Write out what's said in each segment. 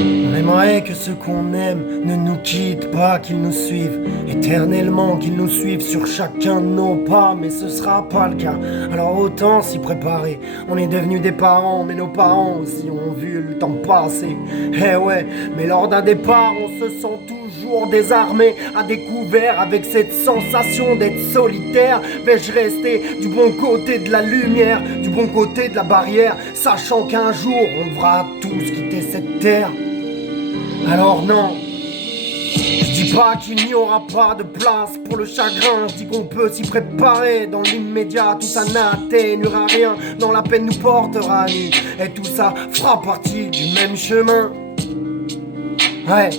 On aimerait que ceux qu'on aime ne nous quittent pas, qu'ils nous suivent éternellement, qu'ils nous suivent sur chacun de nos pas, mais ce sera pas le cas. Alors autant s'y préparer. On est devenus des parents, mais nos parents aussi ont vu le temps passer. Eh ouais, mais lors d'un départ, on se sent toujours désarmé, à découvert, avec cette sensation d'être solitaire. Vais-je rester du bon côté de la lumière, du bon côté de la barrière, sachant qu'un jour on devra tous quitter cette terre? Alors non, je dis pas qu'il n'y aura pas de place pour le chagrin, je dis qu'on peut s'y préparer dans l'immédiat, tout ça n'atténuera rien, non la peine nous portera nu, et tout ça fera partie du même chemin. Ouais,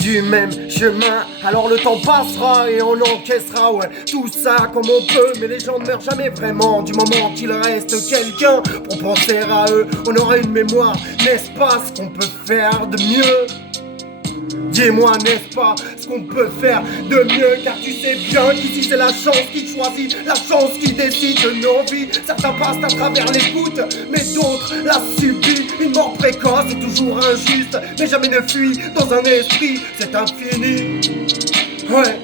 du même chemin. Alors le temps passera et on encaissera, ouais, tout ça comme on peut. Mais les gens ne meurent jamais vraiment. Du moment qu'il reste quelqu'un pour penser à eux, on aura une mémoire, n'est-ce pas ce qu'on peut faire de mieux? Dis-moi, n'est-ce pas ce qu'on peut faire de mieux? Car tu sais bien qu'ici c'est la chance qui choisit, la chance qui décide de nos vies. Certains passent à travers l'écoute, mais d'autres la subissent. Une mort précoce est toujours injuste, mais jamais ne fuit dans un esprit, c'est infini. Ouais,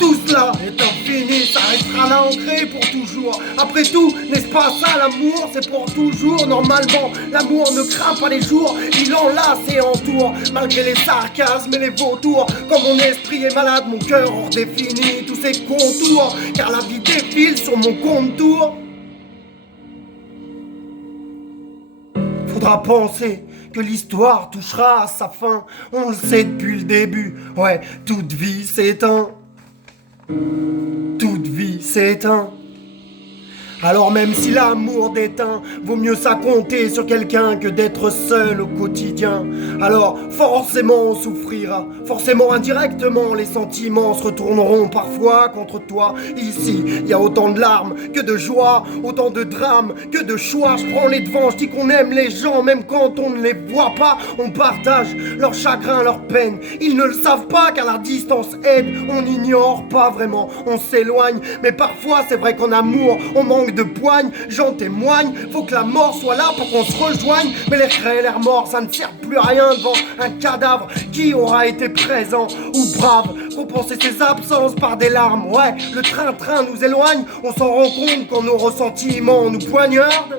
tout cela est infini, ça restera là ancré pour toujours. Après tout, n'est-ce pas ça l'amour? C'est pour toujours, normalement. L'amour ne craint pas les jours, il enlace et entoure. Malgré les sarcasmes et les vautours, comme mon esprit est malade, mon cœur redéfinit tous ses contours. Car la vie défile sur mon contour. Faudra penser que l'histoire touchera à sa fin. On le sait depuis le début, ouais, toute vie s'éteint. Toute vie s'éteint. Alors même si l'amour déteint, vaut mieux ça compter sur quelqu'un que d'être seul au quotidien. Alors forcément on souffrira, forcément indirectement les sentiments se retourneront parfois contre toi. Ici, il y a autant de larmes que de joie, autant de drames que de choix. Je prends les devants, je dis qu'on aime les gens, même quand on ne les voit pas. On partage leur chagrin, leur peine. Ils ne le savent pas car la distance aide. On n'ignore pas vraiment, on s'éloigne. Mais parfois c'est vrai qu'en amour, on manque de poigne, j'en témoigne. Faut que la mort soit là pour qu'on se rejoigne. Mais les frais et les remords, ça ne sert plus à rien devant un cadavre qui aura été présent ou brave. Compenser ses absences par des larmes. Ouais, le train-train nous éloigne. On s'en rend compte quand nos ressentiments nous poignardent.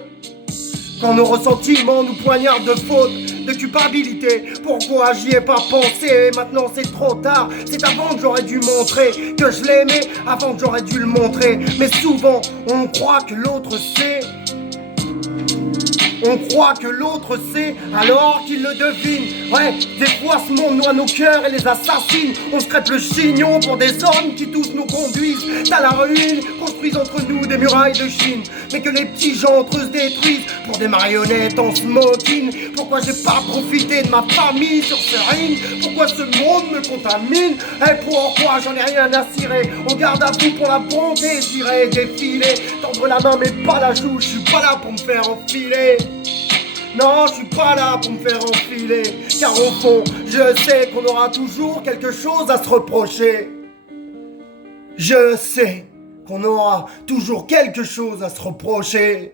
Quand nos ressentiments nous poignardent de faute, de culpabilité. Pourquoi j'y ai pas pensé? Maintenant c'est trop tard. C'est avant que j'aurais dû montrer que je l'aimais, avant que j'aurais dû le montrer. Mais souvent on croit que l'autre sait. On croit que l'autre sait alors qu'il le devine. Ouais, des fois ce monde noie nos cœurs et les assassine. On se crêpe le chignon pour des hommes qui tous nous conduisent à la ruine, construisent entre nous des murailles de Chine. Mais que les petits gens entre eux se détruisent pour des marionnettes en smoking. Pourquoi j'ai pas profité de ma famille sur ce ring? Pourquoi ce monde me contamine? Et pourquoi j'en ai rien à cirer? On garde à vous pour la bonté, j'irai défiler. Tendre la main mais pas la joue, je suis pas là pour me faire enfiler. Non, je suis pas là pour me faire enfiler. Car au fond, je sais qu'on aura toujours quelque chose à se reprocher. Je sais qu'on aura toujours quelque chose à se reprocher.